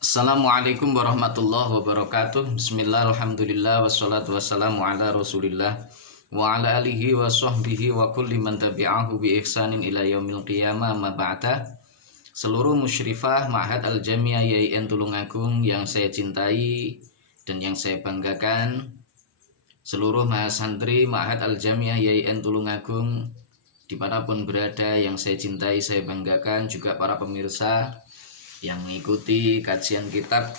Assalamualaikum warahmatullahi wabarakatuh. Bismillah, alhamdulillah, wassalatu wassalamu ala rasulillah wa ala alihi wa sahbihi wa kulli man tabi'ahu bi ihsanin ila yaumil qiyamah ma ba'da. Seluruh musyrifah Ma'had Al-Jamiah YIN Tulungagung yang saya cintai dan yang saya banggakan, seluruh mahasantri Ma'had Al-Jamiah YIN Tulungagung dimanapun berada yang saya cintai, saya banggakan, juga para pemirsa yang mengikuti kajian kitab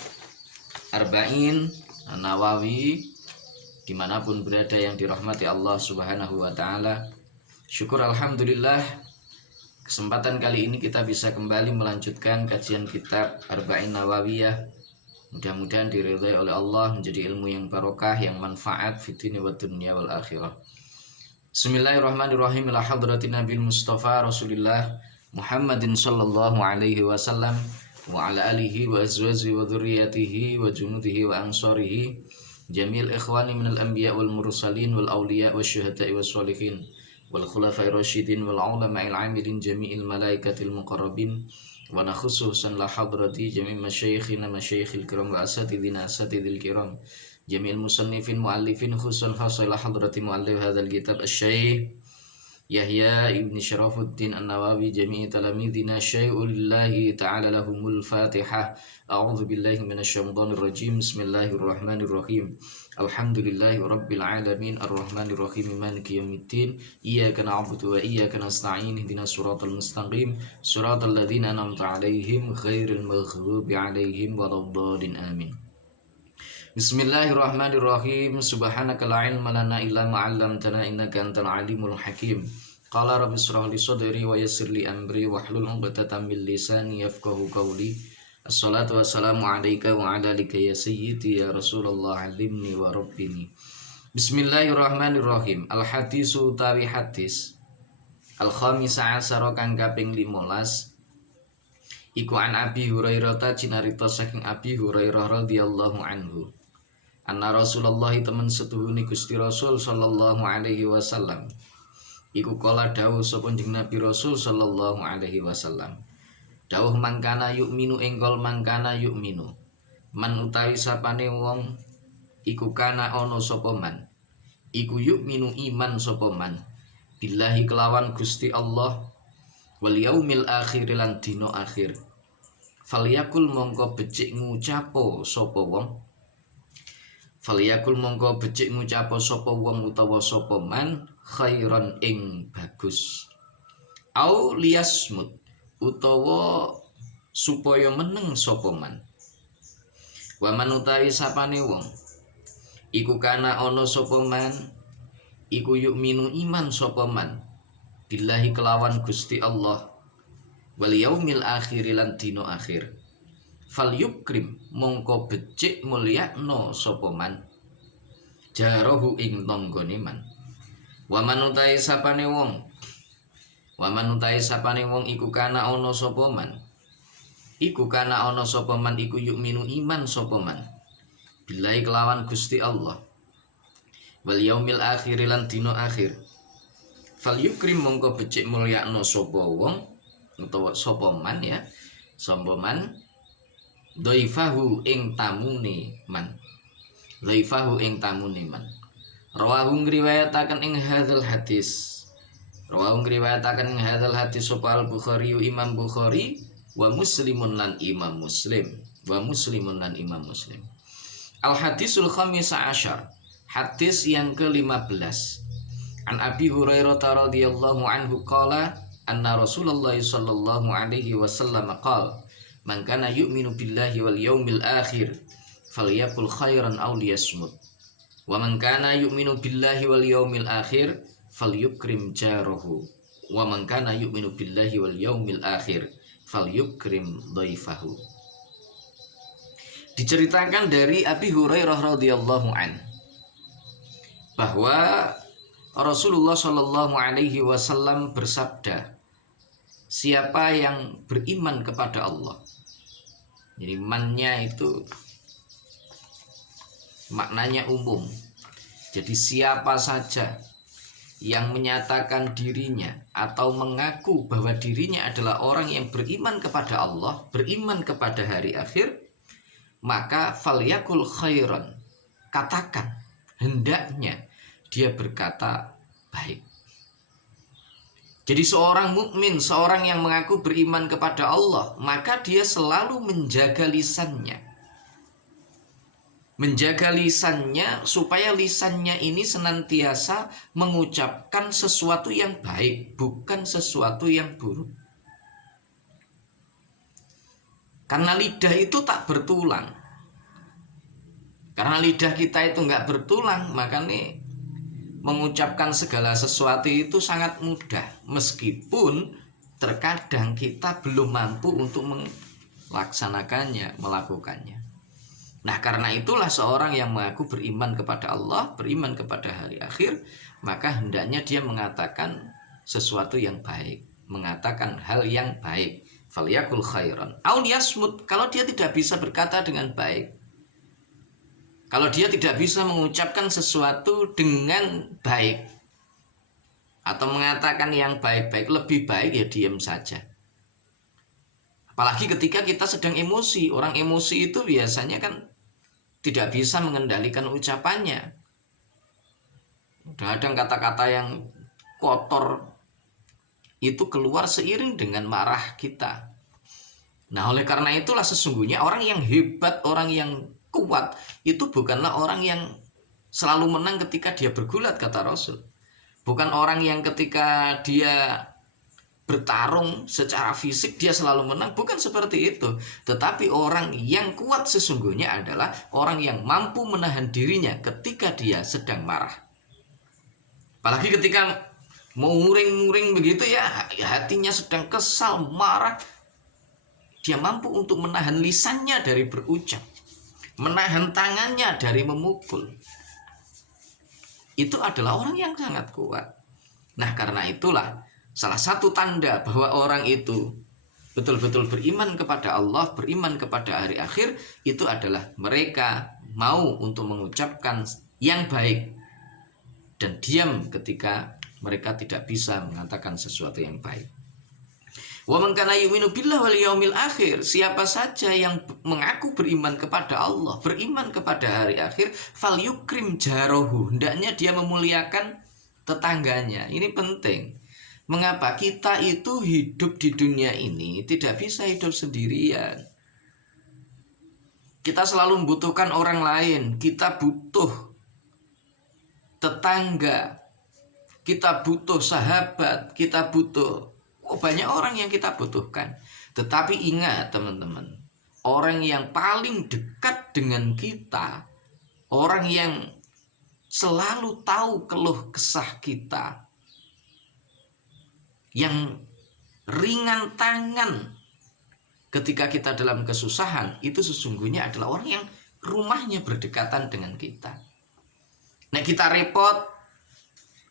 Arba'in Nawawi dimanapun berada yang dirahmati Allah Subhanahu wa Ta'ala. Syukur alhamdulillah, kesempatan kali ini kita bisa kembali melanjutkan kajian kitab Arba'in Nawawiyah. Mudah-mudahan diridhai oleh Allah, menjadi ilmu yang barokah, yang manfaat fitni wa dunya wal akhirah. Bismillahirrahmanirrahim. Ila hadratin Nabil Mustafa Rasulillah Muhammadin sallallahu alaihi wasallam wa ala alihi wa azwajihi wa dhurriyyatihi wa junudihi wa ansarihi jamil ikhwani minal anbiya wal mursalin wal awliya wa syuhada'i wa sholihin wal khulafai rasyidin wal ulama'il amilin jami'il malaikatil muqarrabin wa nakhususan la hadrati jami' masyayikhina masyayikhil kiram wa asatidina asatidil kiram jami'il musannifin muallifin khususan khasailah hadrati muallif hadzal kitab asy-syaikh Yahya ibn Syarafuddin An-Nawawi jami'i talamidina syai'ulillahi ta'ala lahumul fatihah. A'udzu billahi minasyaitonir rajim. Bismillahirrahmanirrahim. Alhamdulillahi rabbil alamin arrahmanir rahim maliki yaumiddin. Iyyaka na'budu wa iyyaka nasta'in ihdinas siratal mustaqim siratal ladzina an'amta 'alaihim ghairil maghdubi 'alaihim waladdallin amin. Bismillahirrahmanirrahim. Subhanaka la ilma lana illa ma 'allamtana innaka antal alimul hakim. Qala rabbi shrah li sadri wa yassir li amri wahlul 'uqdatam min lisani yafqahu qawli. Assalatu wassalamu alayka wa ala alika ya sayyidi ya Rasulullah alimni wa rabbini. Bismillahirrahmanirrahim. Al hadisu utawi hadis al-khamisah asyara kang kaping 15 iku an Abi Hurairah ta cinarita saking Abi Hurairah radhiyallahu anhu. Anna Rasulullah temen setuhuni Gusti Rasul sallallahu alaihi wasallam iku kala dawuh sapa jeneng Nabi Rasul sallallahu alaihi wasallam. Dawuh mangkana yu'minu engkol mangkana yu'minu. Man utawi sapane wong iku kana ana sapa man. Iku yu'minu iman sapa man. Billahi kelawan Gusti Allah wal yaumil akhir lan dina akhir. Falyakul mongko becik ngucapo sapa wong. Falyakul mongko becik ngucapo sapa wong utawa sapa man khairan ing bagus. Au liyasmut utawa supaya meneng sapa man. Wa man utawi sapane wong iku kana ana sapa man iku yu'minu iman sapa man billahi kelawan Gusti Allah wal yaumil akhir lan dina akhir. Fal yukrim mongko becik mulyakno sapa man jarahu ing tanggane man. Wa man utahe sapane wong iku kana ana sapa man iku yukminu iman sapa man billahi kelawan Gusti Allah wal yaumil akhir lan dina akhir. Fal yukrim mongko becik mulyakno sapa wong utawa sapa man dhaifahu ing tamune man. Rawahu ngriwayataken ing hadzal hadis sapa Al-Bukhari Imam Bukhari wa Muslimun lan Imam Muslim. Al hadisul khamisah asyar, hadis yang ke-15. An Abi Hurairah radhiyallahu anhu qala anna Rasulullah sallallahu alaihi wasallam qala man kana yu'minu billahi wal yaumil akhir falyakul khairan aw liyasmut wa man kana yu'minu billahi wal yaumil akhir falyukrim jarahu wa man kana yu'minu billahi wal yaumil akhir falyukrim dhaifahu. Diceritakan dari Abi Hurairah radhiyallahu an bahwa Rasulullah sallallahu alaihi wasallam bersabda, siapa yang beriman kepada Allah. Jadi mannya itu maknanya umum. Jadi siapa saja yang menyatakan dirinya atau mengaku bahwa dirinya adalah orang yang beriman kepada Allah, beriman kepada hari akhir, maka falyakul khairan, katakan, hendaknya dia berkata baik. Jadi seorang mukmin, seorang yang mengaku beriman kepada Allah, maka dia selalu menjaga lisannya. Menjaga lisannya supaya lisannya ini senantiasa mengucapkan sesuatu yang baik, bukan sesuatu yang buruk. Karena lidah itu tak bertulang. Karena lidah kita itu nggak bertulang, maka nih mengucapkan segala sesuatu itu sangat mudah. Meskipun terkadang kita belum mampu untuk melaksanakannya, melakukannya. Nah, karena itulah seorang yang mengaku beriman kepada Allah, beriman kepada hari akhir, maka hendaknya dia mengatakan sesuatu yang baik, mengatakan hal yang baik. Falyakul khairan aw liyasmut, kalau dia tidak bisa berkata dengan baik, kalau dia tidak bisa mengucapkan sesuatu dengan baik atau mengatakan yang baik-baik, lebih baik ya diam saja. Apalagi ketika kita sedang emosi. Orang emosi itu biasanya kan tidak bisa mengendalikan ucapannya. Kadang-kadang kata-kata yang kotor itu keluar seiring dengan marah kita. Nah, oleh karena itulah sesungguhnya orang yang hebat, orang yang kuat itu bukanlah orang yang selalu menang ketika dia bergulat, kata Rasul. Bukan orang yang ketika dia bertarung secara fisik dia selalu menang, bukan seperti itu. Tetapi orang yang kuat sesungguhnya adalah orang yang mampu menahan dirinya ketika dia sedang marah. Apalagi ketika mau muring-muring begitu ya, hatinya sedang kesal, marah, dia mampu untuk menahan lisannya dari berucap, menahan tangannya dari memukul. Itu adalah orang yang sangat kuat. Nah, karena itulah salah satu tanda bahwa orang itu betul-betul beriman kepada Allah, beriman kepada hari akhir, itu adalah mereka mau untuk mengucapkan yang baik dan diam ketika mereka tidak bisa mengatakan sesuatu yang baik. Wa man kana yu'minu billahi wal yaumil akhir, siapa saja yang mengaku beriman kepada Allah, beriman kepada hari akhir, falyukrim jarahu, hendaknya dia memuliakan tetangganya. Ini penting. Mengapa kita itu hidup di dunia ini tidak bisa hidup sendirian? Kita selalu membutuhkan orang lain, kita butuh tetangga, kita butuh sahabat, kita butuh banyak orang yang kita butuhkan. Tetapi ingat teman-teman, orang yang paling dekat dengan kita, orang yang selalu tahu keluh kesah kita, yang ringan tangan ketika kita dalam kesusahan, itu sesungguhnya adalah orang yang rumahnya berdekatan dengan kita. Nah, kita repot,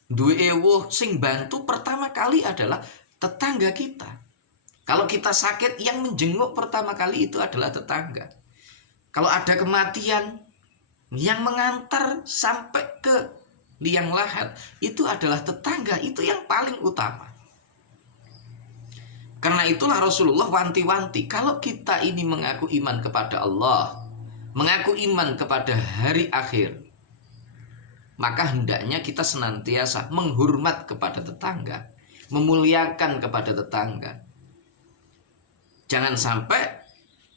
duwe ewuh sing bantu pertama kali adalah tetangga kita. Kalau kita sakit, yang menjenguk pertama kali itu adalah tetangga. Kalau ada kematian, yang mengantar sampai ke liang lahat itu adalah tetangga. Itu yang paling utama. Karena itulah Rasulullah wanti-wanti, kalau kita ini mengaku iman kepada Allah, mengaku iman kepada hari akhir, maka hendaknya kita senantiasa menghormat kepada tetangga, memuliakan kepada tetangga. Jangan sampai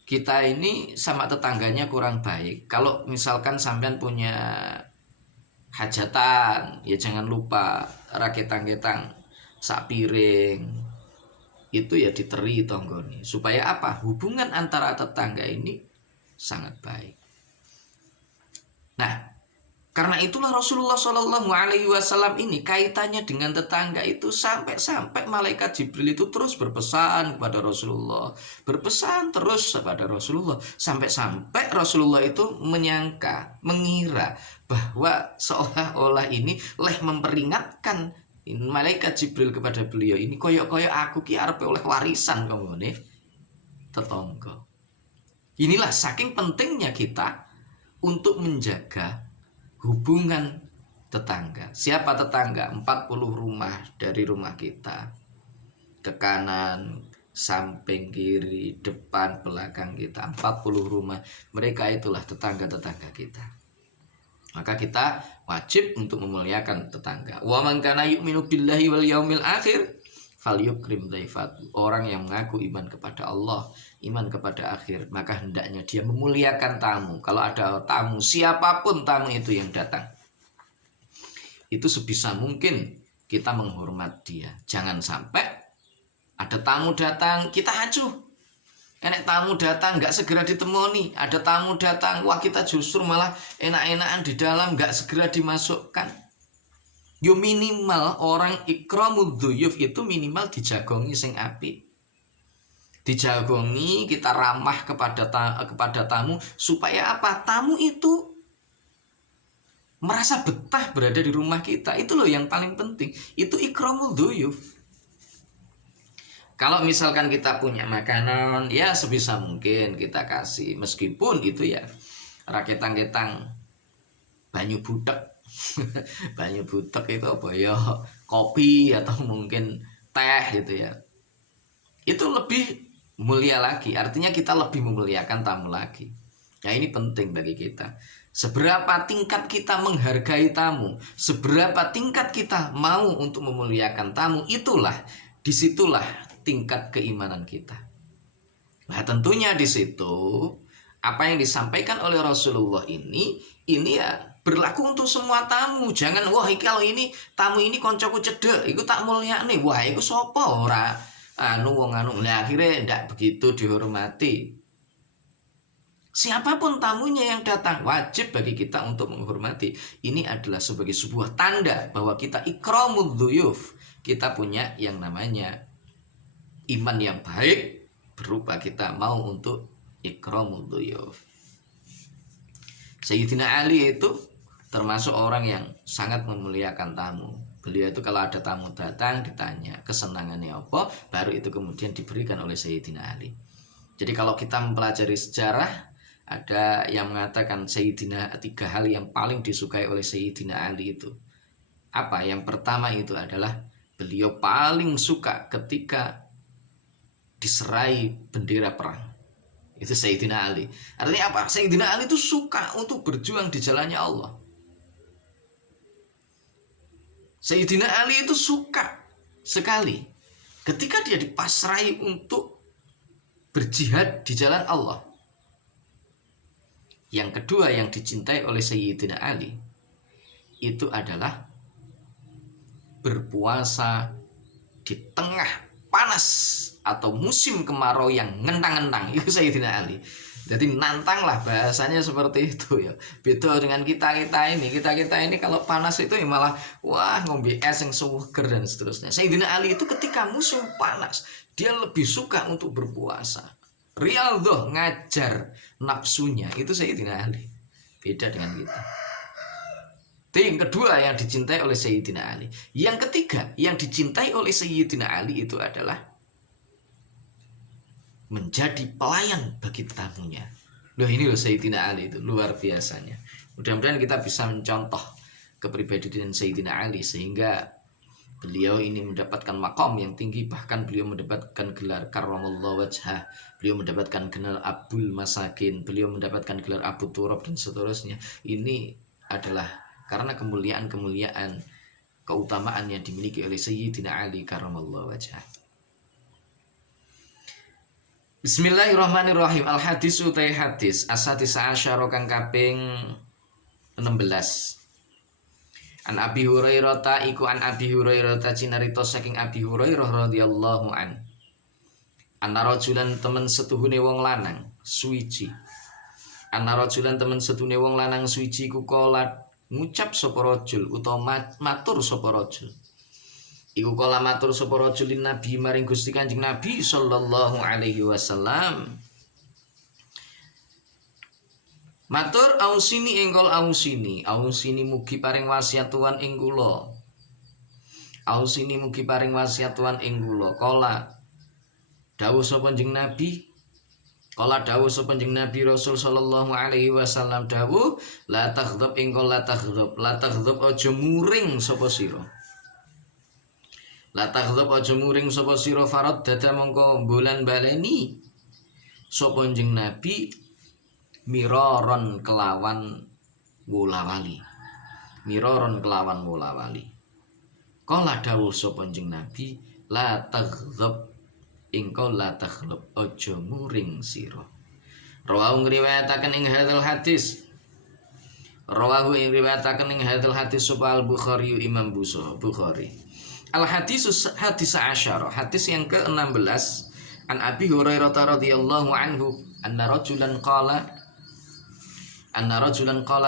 kita ini sama tetangganya kurang baik. Kalau misalkan sampean punya hajatan, ya jangan lupa raketang-ketang sak piring itu ya diteri tonggoni. Supaya apa? Hubungan antara tetangga ini sangat baik. Nah, karena itulah Rasulullah SAW ini kaitannya dengan tetangga itu sampai-sampai malaikat Jibril itu terus berpesan kepada Rasulullah, berpesan terus kepada Rasulullah, sampai-sampai Rasulullah itu menyangka, mengira bahwa seolah-olah ini memperingatkan malaikat Jibril kepada beliau ini, koyok-koyok aku ki arep oleh warisan kamu nih tetangga. Inilah saking pentingnya kita untuk menjaga hubungan tetangga. Siapa tetangga? 40 rumah dari rumah kita ke kanan, samping, kiri, depan, belakang kita, 40 rumah. Mereka itulah tetangga-tetangga kita. Maka kita wajib untuk memuliakan tetangga. Wa man kana yu'minu billahi wal yaumil akhir falyukrim dhaifatu. Orang yang mengaku iman kepada Allah, iman kepada akhir, maka hendaknya dia memuliakan tamu. Kalau ada tamu, siapapun tamu itu yang datang, itu sebisa mungkin kita menghormat dia. Jangan sampai ada tamu datang kita acuh. Enek tamu datang nggak segera ditemoni, ada tamu datang, wah kita justru malah enak-enakan di dalam, nggak segera dimasukkan. Yo minimal orang ikramud dzuyuf itu minimal dijagongi sing apik. Dijagongi, kita ramah kepada tamu supaya apa? Tamu itu merasa betah berada di rumah kita. Itu loh yang paling penting. Itu ikramul dzuyuf. Kalau misalkan kita punya makanan, ya sebisa mungkin kita kasih. Meskipun itu ya raketang-ketang banyu butek. Banyu butek itu apa ya? Kopi atau mungkin teh gitu ya. Itu lebih mulia lagi. Artinya kita lebih memuliakan tamu lagi. Nah ini penting bagi kita. Seberapa tingkat kita menghargai tamu, seberapa tingkat kita mau untuk memuliakan tamu, disitulah tingkat keimanan kita. Nah tentunya di situ apa yang disampaikan oleh Rasulullah ini ya berlaku untuk semua tamu. Jangan wah kalau ini tamu ini koncoku cedek, iku tak mulia nih, wah iku sopo ora wong nah akhirnya ndak begitu dihormati. Siapapun tamunya yang datang, wajib bagi kita untuk menghormati. Ini adalah sebagai sebuah tanda bahwa kita ikramud dzuyuf. Kita punya yang namanya iman yang baik, berupa kita mau untuk ikramud dzuyuf. Sayyidina Ali itu termasuk orang yang sangat memuliakan tamu. Beliau itu kalau ada tamu datang ditanya kesenangannya apa, baru itu kemudian diberikan oleh Sayyidina Ali. Jadi kalau kita mempelajari sejarah, ada yang mengatakan Sayyidina 3 hal yang paling disukai oleh Sayyidina Ali itu. Apa? Yang pertama itu adalah beliau paling suka ketika diserai bendera perang. Itu Sayyidina Ali. Artinya apa? Sayyidina Ali itu suka untuk berjuang di jalannya Allah. Sayyidina Ali itu suka sekali ketika dia dipasrai untuk berjihad di jalan Allah. Yang kedua yang dicintai oleh Sayyidina Ali itu adalah berpuasa di tengah panas atau musim kemarau yang ngentang-ngentang. Itu Sayyidina Ali. Jadi nantang lah bahasanya seperti itu ya. Beda dengan kita ini kalau panas itu ya malah wah ngombe es yang seger dan seterusnya. Sayyidina Ali itu ketika musim panas dia lebih suka untuk berpuasa. Riyadhah, ngajar nafsunya, itu Sayyidina Ali. Beda dengan kita. Itu yang kedua yang dicintai oleh Sayyidina Ali. Yang ketiga yang dicintai oleh Sayyidina Ali itu adalah menjadi pelayan bagi tamunya. Loh ini loh Sayyidina Ali itu luar biasanya. Mudah-mudahan kita bisa mencontoh kepribadian Sayyidina Ali sehingga beliau ini mendapatkan makom yang tinggi, bahkan beliau mendapatkan gelar karramallahu wajhah, beliau mendapatkan gelar Abul Masakin, beliau mendapatkan gelar Abu Turab dan seterusnya. Ini adalah karena kemuliaan keutamaan yang dimiliki oleh Sayyidina Ali karramallahu wajhah. Bismillahirrahmanirrahim. Al-hadis utai hadis as-sadis asyara kang kaping 16. An Abi Hurairah ta iku an Abi Hurairah ta cinarita saking Abi Hurairah radhiyallahu an. Ana rajulan temen setuhune wong lanang suwiji. Ana rajulan temen setuhune wong lanang suwiji ku kala ngucap sapa rajul utawa matur sapa rajul. Iku kala matur sapa rajulin Nabi maring Gusti Kanjeng Nabi sallallahu alaihi wasallam. Matur ausini engkol ausini mugi paring wasiat Tuhan ing kula. Ausini mugi paring wasiat Tuhan ing kula. Kala dawuh sapa Kanjeng Nabi, kala dawuh sapa Kanjeng Nabi Rasul sallallahu alaihi wasallam dawuh, la taghdab engkol la taghdab aja muring sapa sira. La taghdab aja muring sapa sira farad dada mongko bulan baleni sapa njeng Nabi miraron kelawan wolawali. Miraron kelawan wolawali. Kala dawuh sapa njeng Nabi la taghdab engko la taghlab aja muring sira. Rawahu ngriwayataken ing hadzal hadis. Rawahu ing riwayataken ing hadzal hadis sapa Al-Bukhari Imam Bukhari. Al-hadis asyara, hadis yang ke-16 an Abi Hurairah radhiyallahu anhu anna rajulan qala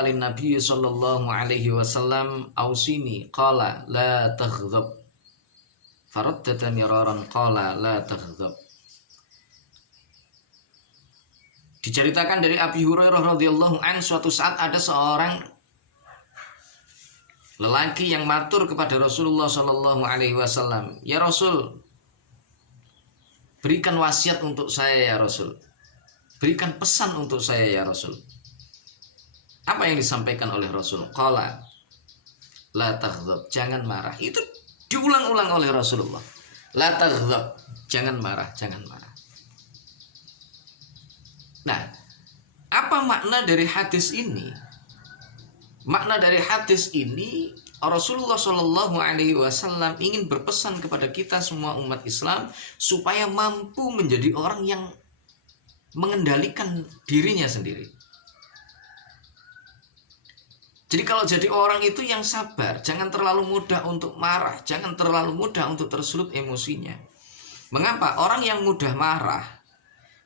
lin Nabi sallallahu alaihi wasallam ausini qala la taghdab faraddada miraran qala la taghdab. Diceritakan dari Abi Hurairah radhiyallahu anhu suatu saat ada seorang lelaki yang matur kepada Rasulullah sallallahu alaihi wasallam, "Ya Rasul, berikan wasiat untuk saya ya Rasul. Berikan pesan untuk saya ya Rasul." Apa yang disampaikan oleh Rasul? Qala la taghdab, jangan marah. Itu diulang-ulang oleh Rasulullah. La taghdab, jangan marah, jangan marah. Nah, apa makna dari hadis ini? Makna dari hadis ini, Rasulullah Shallallahu Alaihi Wasallam ingin berpesan kepada kita semua umat Islam supaya mampu menjadi orang yang mengendalikan dirinya sendiri. Jadi kalau jadi orang itu yang sabar, jangan terlalu mudah untuk marah, jangan terlalu mudah untuk tersulut emosinya. Mengapa? Orang yang mudah marah,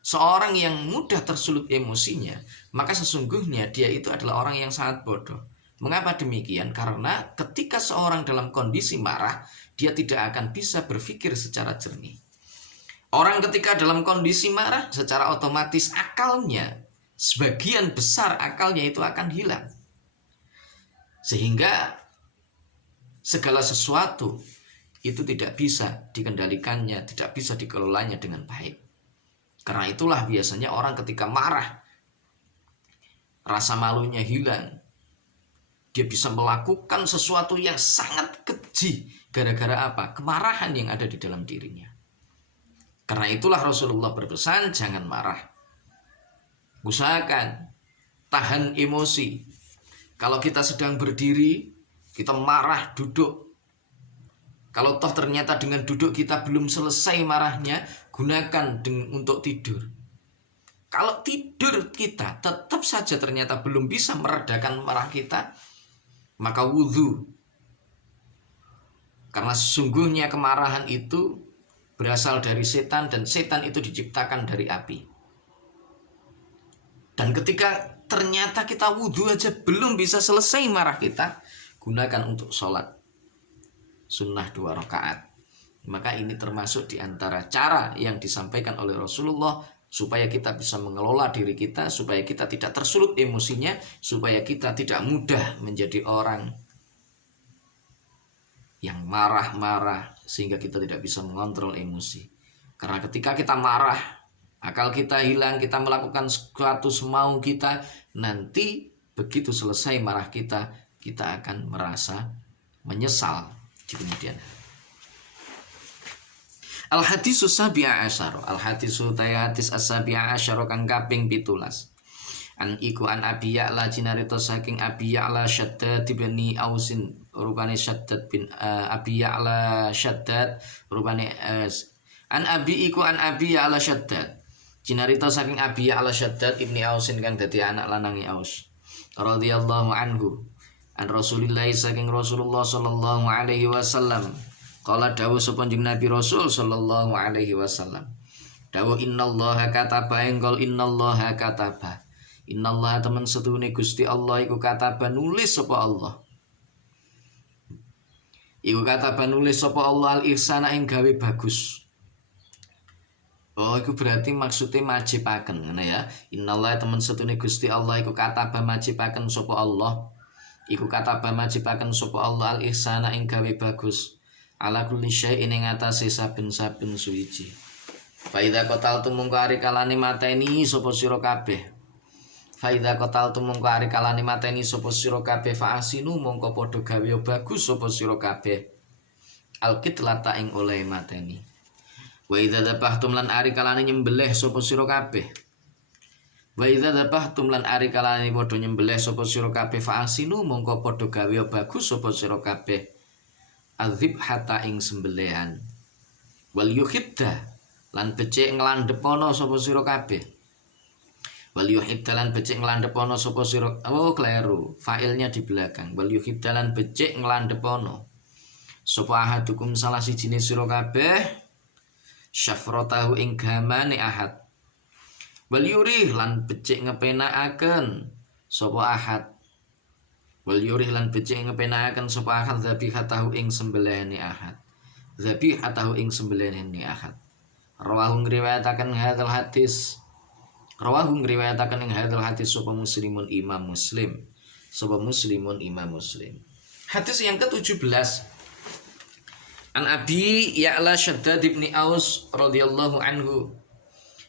seorang yang mudah tersulut emosinya, maka sesungguhnya dia itu adalah orang yang sangat bodoh. Mengapa demikian? Karena ketika seorang dalam kondisi marah, dia tidak akan bisa berpikir secara jernih. Orang ketika dalam kondisi marah, secara otomatis akalnya, sebagian besar akalnya itu akan hilang. Sehingga segala sesuatu itu tidak bisa dikendalikannya, tidak bisa dikelolanya dengan baik. Karena itulah biasanya orang ketika marah, rasa malunya hilang. Dia bisa melakukan sesuatu yang sangat keji. Gara-gara apa? Kemarahan yang ada di dalam dirinya. Karena itulah Rasulullah berpesan, jangan marah. Usahakan tahan emosi. Kalau kita sedang berdiri, kita marah, duduk. Kalau toh ternyata dengan duduk kita belum selesai marahnya, gunakan untuk tidur. Kalau tidur kita tetap saja ternyata belum bisa meredakan marah kita, maka wudhu. Karena sesungguhnya kemarahan itu berasal dari setan, dan setan itu diciptakan dari api. Dan ketika ternyata kita wudhu aja belum bisa selesai marah kita, gunakan untuk sholat sunnah 2 rakaat. Maka ini termasuk di antara cara yang disampaikan oleh Rasulullah supaya kita bisa mengelola diri kita, supaya kita tidak tersulut emosinya, supaya kita tidak mudah menjadi orang yang marah-marah sehingga kita tidak bisa mengontrol emosi. Karena ketika kita marah, akal kita hilang, kita melakukan sesuatu semau kita, nanti begitu selesai marah kita, kita akan merasa menyesal di kemudian hari. Al-hadisu sabi'a asyara, al-hadisu hadis as-sabi'a asyara kang kaping 17. An iku an Abi Ya'la cinarita saking Abi Ya'la Syaddad bin Ausin, rupane Syaddad bin Abi Ya'la Syaddad rupane an Abi iku an Abi Ya'la Syaddad cinarita saking Abi Ya'la Syaddad ibni Ausin kang dadi anak lanangi Aus radhiyallahu anhu an Rasulillah saking Rasulullah sallallahu alaihi wasallam. Qala dawuh sapa njeng Nabi Rasul sallallahu alaihi wasallam. Dawuh innallaha kataba engkol innallaha kataba. Innallaha temen setune Gusti Allah iku kataba nulis sapa Allah. Iku kataba nulis sapa Allah al-ihsana ing gawe bagus. Oh, iku berarti maksudnya majibaken ngene ya. Innallaha temen setune Gusti Allah iku kataba majibaken sapa Allah. Iku kataba majibaken sapa Allah al-ihsana ing gawe bagus. Ala kulli syai'in ing atase saben-saben suwiji. Fa idza qataltum mungko ari kalane mateni sapa sira kabeh. Fa idza qataltum mungko ari kalane mateni sapa sira kabeh fa asinu mungko padha gawe bagus sapa sira kabeh. al-qitlata ing oleh mateni. Wa idza dzabhtum lan ari kalane nyembelih sapa sira kabeh. Wa idza dzabhtum lan ari kalane padha nyembelih sapa sira kabeh fa asinu mongko padha gawe bagus sapa sira kabeh. Adzibhata ing sembelihan. Wal yuhidda lan becik nglandhepono sapa sira kabeh. Wal yuhidda lan becik nglandhepono sapa sira kleru. Failnya di belakang. Wal yuhidda lan becik nglandhepono sapa ahadukum salah sijine sira kabeh syafratahu ing gamane ahad. Wal yurih lan becik ngepenakaken sapa ahad. Wal yurih lan becik ngepenakaken sapa ahad dzabihatahu ing sembelihane ahad. Dzabihatahu ing sembelihane ahad. Rawahu ngriwayataken hadzal hadis. Rawahu ngriwayataken ing hadzal hadis sapa Muslimun Imam Muslim. Sapa Muslimun Imam Muslim. Hadis yang ke-17. An Abi Ya'la Shaddad ibn Aus radhiyallahu anhu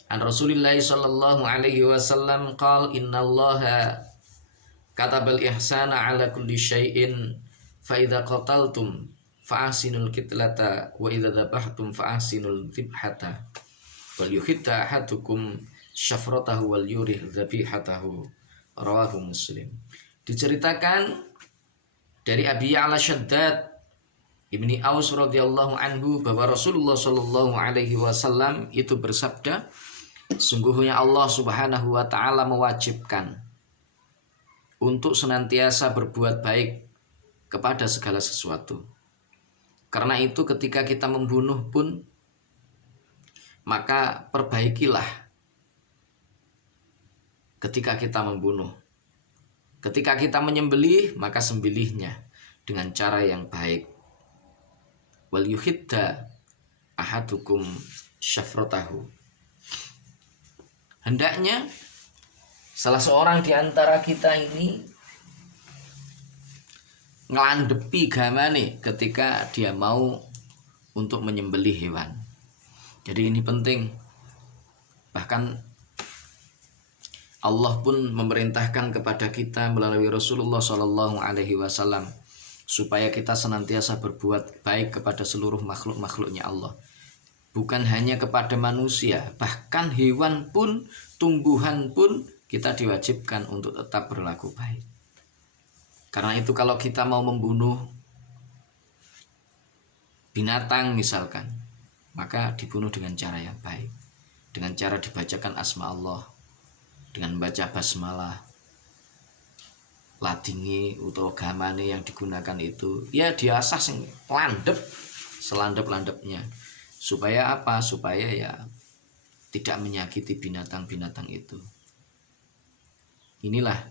an Rasulillah sallallahu alaihi wasallam qala innallaha katabal ihsana ala kulli syai'in fa idza qataltum fa ahsinul qitlata wa idza dzabhtum fa ahsinul dzibhata wal yuhidda ahadukum syafratahu wal yurih dzabihatahu. Rawahu Muslim. Diceritakan dari Abi Ya'la Shaddad Ibni Aus radhiyallahu anhu bahwa Rasulullah sallallahu alaihi wasallam itu bersabda, sungguhnya Allah Subhanahu wa taala mewajibkan untuk senantiasa berbuat baik kepada segala sesuatu. Karena itu ketika kita membunuh pun maka perbaikilah ketika kita membunuh. Ketika kita menyembelih maka sembelihnya dengan cara yang baik. Wal yuhidda ahadukum syafratahu. Hendaknya salah seorang di antara kita ini ngelandepi gamane ketika dia mau untuk menyembelih hewan. Jadi ini penting. Bahkan Allah pun memerintahkan kepada kita melalui Rasulullah Shallallahu Alaihi Wasallam supaya kita senantiasa berbuat baik kepada seluruh makhluk-makhluknya Allah. Bukan hanya kepada manusia, bahkan hewan pun, tumbuhan pun kita diwajibkan untuk tetap berlaku baik. Karena itu kalau kita mau membunuh binatang misalkan, maka dibunuh dengan cara yang baik. Dengan cara dibacakan asma Allah, dengan membaca basmalah, ladingi utawa gamane yang digunakan itu ya diasah sing landep selandep-landepnya supaya apa? Supaya ya tidak menyakiti binatang-binatang itu. Inilah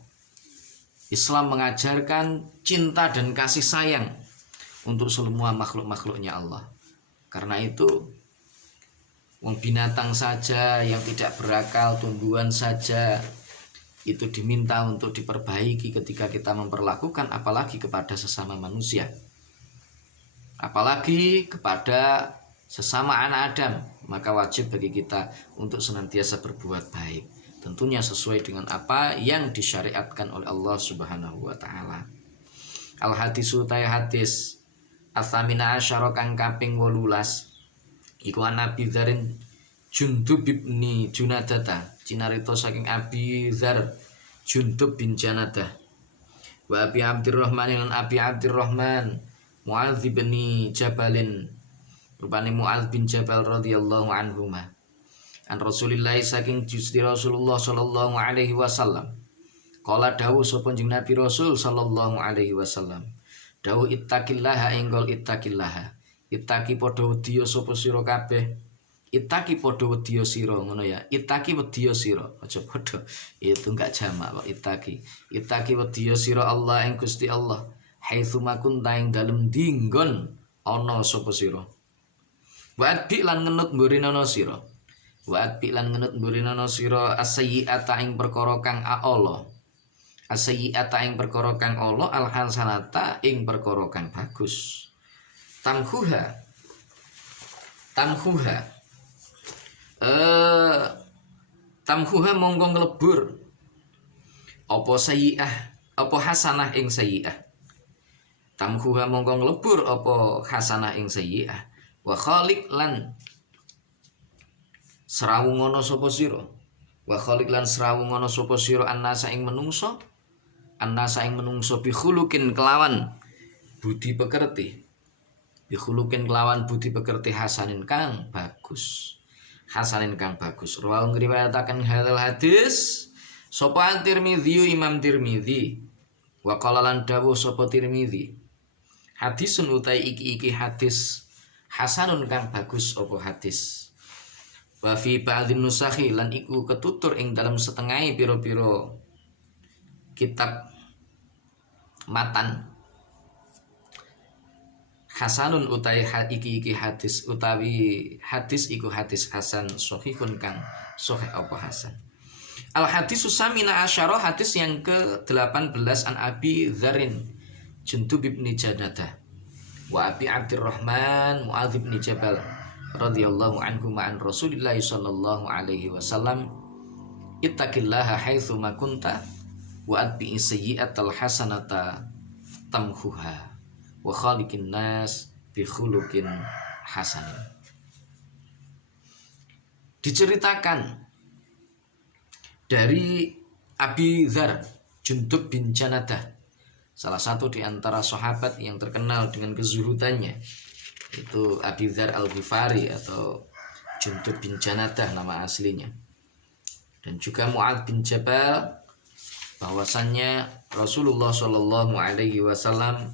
Islam mengajarkan cinta dan kasih sayang untuk semua makhluk-makhluknya Allah. Karena itu binatang saja yang tidak berakal, tumbuhan saja itu diminta untuk diperbaiki ketika kita memperlakukan, apalagi kepada sesama manusia, apalagi kepada sesama anak Adam. Maka wajib bagi kita untuk senantiasa berbuat baik, tentunya sesuai dengan apa yang disyariatkan oleh Allah Subhanahu wa taala. Al hadisu tay hadis Atsamina asyara kang kaping 18 iku Nabi Dzarin Jundub ibni Junadata, cinarita saking Abi Dzar Jundub bin Janadah, wa Abi Abdurrahman lan Abi Abdurrahman Mu'adz bin Jabalin, rupane Mu'adz bin Jabal radhiyallahu anhuma, an Rasulillah saking Gusti Rasulullah sallallahu alaihi wasallam. Qala dawuh sapa jeneng Nabi Rasul sallallahu alaihi wasallam, dawuh ittaqillaha engkol ittaqillaha, ittaqi padha wedya sapa sira kabeh. Itaki podo wedya sira, ngono ya. Itaki wedya sira, aja podo. Itu enggak jamak kok itaki. Itaki wedya sira Allah ing Gusti Allah. Haitsu makunta ing dalem dinggon ana sapa sira. Wa bi lan ngenut mburinono sira. Wa bi lan ngenut mburinono sira as-sayyi'ata ing perkara kang ala. As-sayyi'ata ing perkara kang ala, al-hasanata ing perkara kang bagus. Tamhuha tamhuha mongko nglebur apa sayyi'ah, apa hasanah ing sayyi'ah. tamhuha mongko nglebur apa hasanah ing sayyi'ah. Wa khaliq lan srawungono sapa sira. Wa khaliq lan srawungono sapa sira annasa ing menungso. Annasa ing menungso bi khuluqin kelawan budi pekerti. Bi khuluqin kelawan budi pekerti hasanin kang bagus. Hasanin kang bagus. Rawahu ngriwayataken hadzal hadis sapa Tirmidzi Imam Tirmidzi. Wa qala lan dawuh sapa Tirmidzi. Hadisun utai iki hadis hasanun kang bagus apa hadis. Wa fi ba'dhin nusakhi lan iku ketutur ing dalam setengahe pira-pira kitab matan hasanun utai iki hadis utawi hadis iku hadis hasan sahihun kang sahih apa hasan. Al hadis samina asyara hadis yang ke-18 an Abi Dzarin Jundub bin Janadah wa Abi Abdurrahman Muadz bin Jabal radhiyallahu anhu ma'an Rasulillah sallallahu alaihi wasallam ittaqillaha haitsu ma kunta wa atbi sayyi'atal hasanata tamhuha wa khaliqin nas bi khuluqin hasanin. Diceritakan dari Abi Dzar Jundub bin Janadah, salah satu di antara sahabat yang terkenal dengan kezuhudannya, itu Abi Dzar Al-Ghifari atau Jundub bin Janadah nama aslinya. Dan juga Mu'adz bin Jabal, bahwasannya Rasulullah Shallallahu Alaihi Wasallam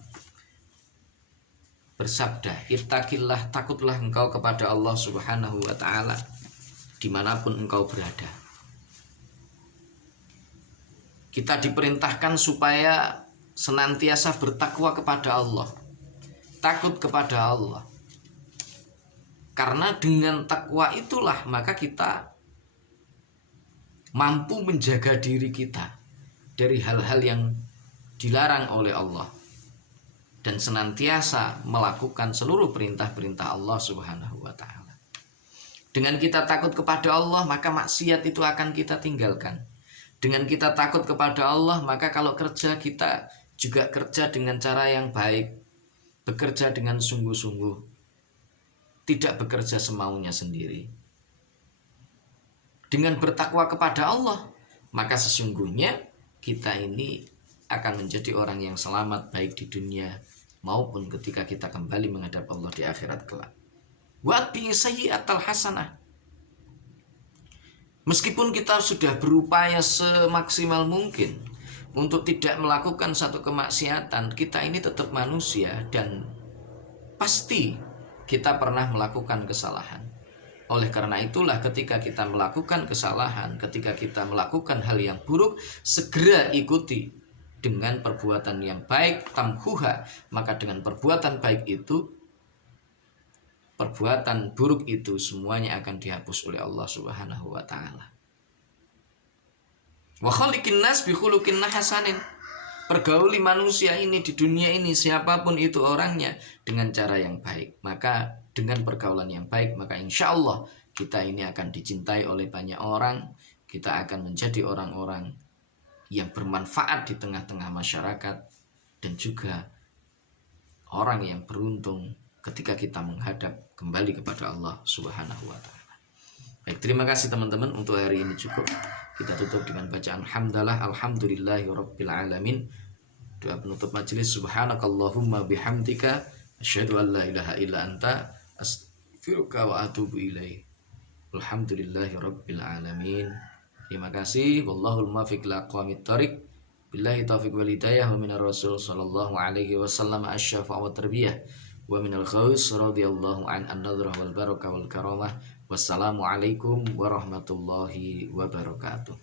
bersabda, ittaqillah, takutlah engkau kepada Allah Subhanahu Wa Taala dimanapun engkau berada. Kita diperintahkan supaya senantiasa bertakwa kepada Allah, takut kepada Allah. Karena dengan takwa itulah maka kita mampu menjaga diri kita dari hal-hal yang dilarang oleh Allah dan senantiasa melakukan seluruh perintah-perintah Allah Subhanahu wa taala. Dengan kita takut kepada Allah, maka maksiat itu akan kita tinggalkan. Dengan kita takut kepada Allah, maka kalau kerja kita juga kerja dengan cara yang baik, bekerja dengan sungguh-sungguh, tidak bekerja semaunya sendiri. Dengan bertakwa kepada Allah, maka sesungguhnya kita ini akan menjadi orang yang selamat baik di dunia maupun ketika kita kembali menghadap Allah di akhirat kelak. Wa bi sayyi'atal hasanah. Meskipun kita sudah berupaya semaksimal mungkin untuk tidak melakukan satu kemaksiatan, kita ini tetap manusia dan pasti kita pernah melakukan kesalahan. Oleh karena itulah ketika kita melakukan kesalahan, ketika kita melakukan hal yang buruk, segera ikuti dengan perbuatan yang baik, tamhuha, maka dengan perbuatan baik itu, perbuatan buruk itu semuanya akan dihapus oleh Allah Subhanahu wa taala. Wa khaliqin nas bi khuluqin hasanin. Pergauli manusia ini di dunia ini, siapapun itu orangnya, dengan cara yang baik. Maka dengan pergaulan yang baik, maka insya Allah kita ini akan dicintai oleh banyak orang. Kita akan menjadi orang-orang yang bermanfaat di tengah-tengah masyarakat, dan juga orang yang beruntung ketika kita menghadap kembali kepada Allah Subhanahu wa taala. Baik, terima kasih teman-teman, untuk hari ini cukup. Kita tutup dengan bacaan hamdalah alhamdulillahirabbil alamin. Doa penutup majelis, subhanakallahumma bihamdika asyhadu an la ilaha illa anta astaghfiruka wa atubu ilaik. Alhamdulillahirabbil alamin. Terima kasih. Wallahul muwaffiq ila aqwamit thoriq. Billahi taufiq wal hidayah wa minar rasul sallallahu alaihi wasallam asy-syafa'ah wa tarbiyah wa minal khaus radhiyallahu an an-nadrah wal barakah wal karamah. Wassalamualaikum warahmatullahi wabarakatuh.